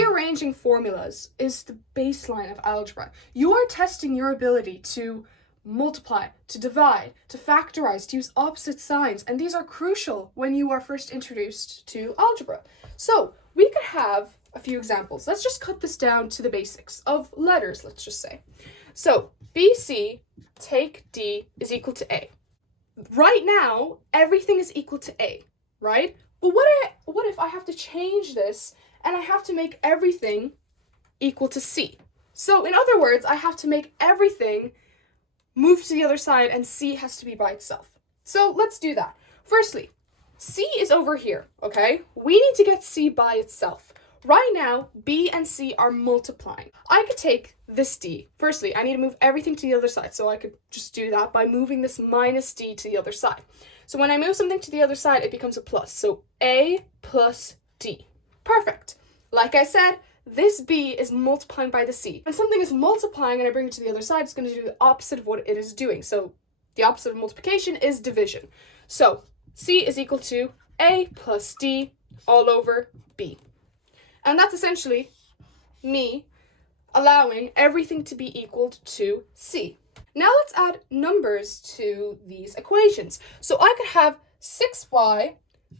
Rearranging formulas is the baseline of algebra. You are testing your ability to multiply, to divide, to factorize, to use opposite signs, and these are crucial when you are first introduced to algebra. So we could have a few examples. Let's just cut this down to the basics of letters, let's just say. So BC take D is equal to A. Right now, everything is equal to A, right? But what if I have to change this and I have to make everything equal to C? So in other words, I have to make everything move to the other side and C has to be by itself. So let's do that. Firstly, C is over here, okay? We need to get C by itself. Right now, B and C are multiplying. I could take this D. Firstly, I need to move everything to the other side, so I could just do that by moving this minus D to the other side. So when I move something to the other side, it becomes a plus. So A plus D. Perfect. Like I said, this B is multiplying by the C. When something is multiplying and I bring it to the other side, it's going to do the opposite of what it is doing. So the opposite of multiplication is division. So C is equal to A plus D all over B. And that's essentially me allowing everything to be equal to C. Now let's add numbers to these equations. So I could have 6y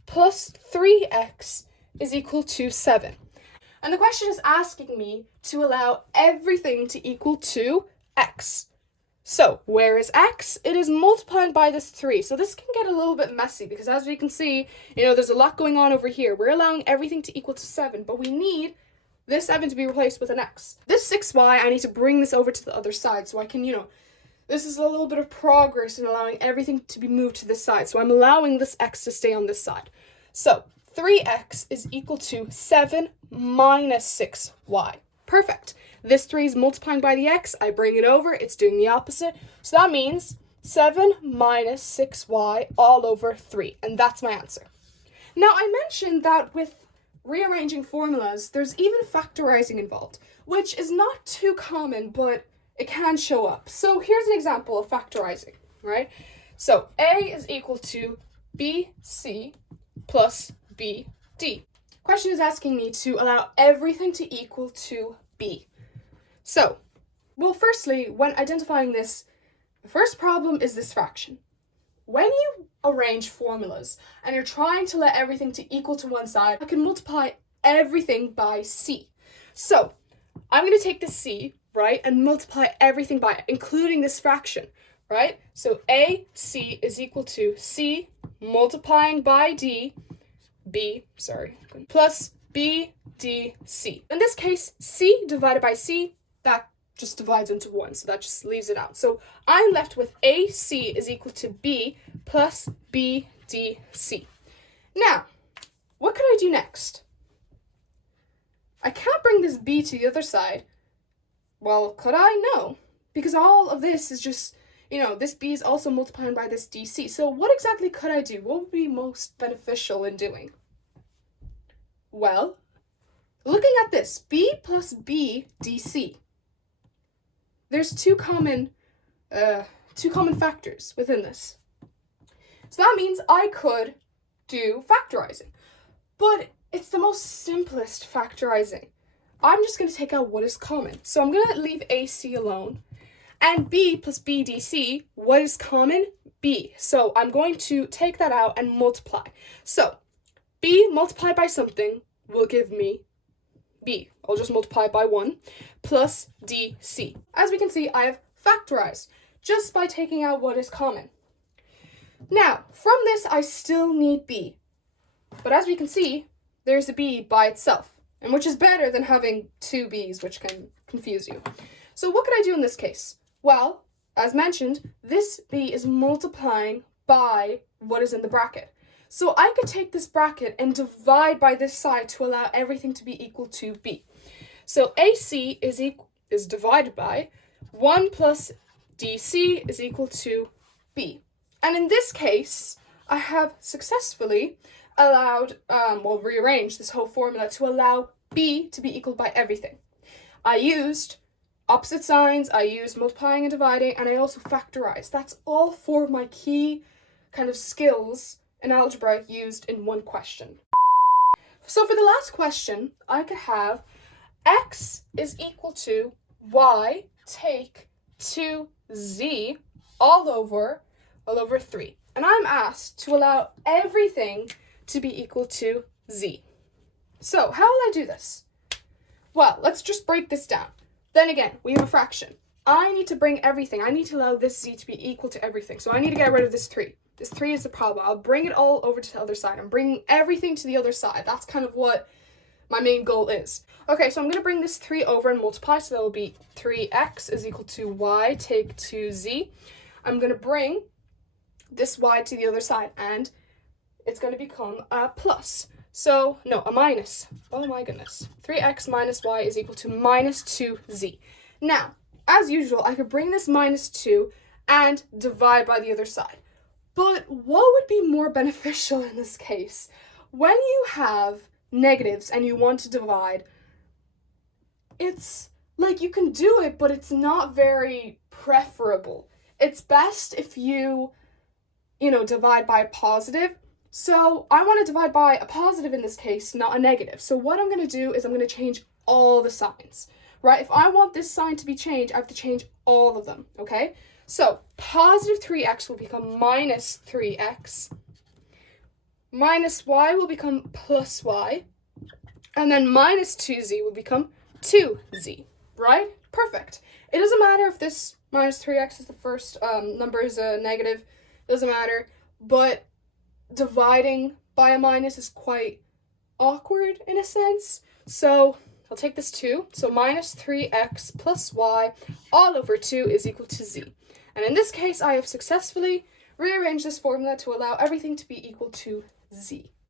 plus 3x is equal to 7. And the question is asking me to allow everything to equal to x. So where is x? It is multiplied by this 3. So this can get a little bit messy because as we can see, there's a lot going on over here. We're allowing everything to equal to 7, but we need this 7 to be replaced with an x. This 6y, I need to bring this over to the other side so I can, this is a little bit of progress in allowing everything to be moved to this side. So I'm allowing this x to stay on this side. So 3x is equal to 7 minus 6y. Perfect. This 3 is multiplying by the x. I bring it over. It's doing the opposite. So that means 7 minus 6y all over 3. And that's my answer. Now, I mentioned that with rearranging formulas, there's even factorising involved, which is not too common, but it can show up. So here's an example of factorising, right? So A is equal to BC plus BD. Question is asking me to allow everything to equal to B. So, well, firstly, when identifying this, the first problem is this fraction. When you arrange formulas and you're trying to let everything to equal to one side, I can multiply everything by C. So, I'm going to take this C, right, and multiply everything by it, including this fraction, right? So, AC is equal to C multiplying by D, plus BDC. In this case, C divided by C, that just divides into 1, so that just leaves it out. So I'm left with AC is equal to B plus BDC. Now, what could I do next? I can't bring this B to the other side. Well, could I? No, because all of this is just, this B is also multiplying by this DC. So what exactly could I do? What would be most beneficial in doing? Well, looking at this, B plus B DC, there's two common factors within this. So that means I could do factorizing, but it's the most simplest factorizing. I'm just going to take out what is common. So I'm going to leave AC alone. And B plus BDC, what is common? B. So I'm going to take that out and multiply. So B multiplied by something will give me B. I'll just multiply by 1 plus DC. As we can see, I have factorized just by taking out what is common. Now, from this, I still need B. But as we can see, there's a B by itself, and which is better than having two B's, which can confuse you. So what could I do in this case? Well, as mentioned, this B is multiplying by what is in the bracket. So I could take this bracket and divide by this side to allow everything to be equal to B. So AC is divided by 1 plus DC is equal to B. And in this case, I have successfully allowed, rearranged this whole formula to allow B to be equal by everything. I used opposite signs, I used multiplying and dividing, and I also factorized. That's all 4 of my key kind of skills in algebra used in one question. So for the last question, I could have x is equal to y take 2z all over 3. And I'm asked to allow everything to be equal to z. So how will I do this? Well, let's just break this down. Then again, we have a fraction. I need to bring everything. I need to allow this z to be equal to everything. So I need to get rid of this 3. This 3 is the problem. I'll bring it all over to the other side. I'm bringing everything to the other side. That's kind of what my main goal is. Okay, so I'm going to bring this 3 over and multiply. So that will be 3x is equal to y take 2z. I'm going to bring this y to the other side, and it's going to become a plus. So, no, a minus. Oh my goodness. 3x minus y is equal to minus 2z. Now, as usual, I could bring this minus 2 and divide by the other side. But what would be more beneficial in this case? When you have negatives and you want to divide, it's like you can do it, but it's not very preferable. It's best if you divide by a positive. So I want to divide by a positive in this case, not a negative. So what I'm going to do is I'm going to change all the signs, right? If I want this sign to be changed, I have to change all of them, okay? So positive 3x will become minus 3x. Minus y will become plus y. And then minus 2z will become 2z, right? Perfect. It doesn't matter if this minus 3x is the first number is a negative. It doesn't matter. But dividing by a minus is quite awkward in a sense. So I'll take this 2. So minus 3x plus y all over 2 is equal to z. And in this case, I have successfully rearranged this formula to allow everything to be equal to z.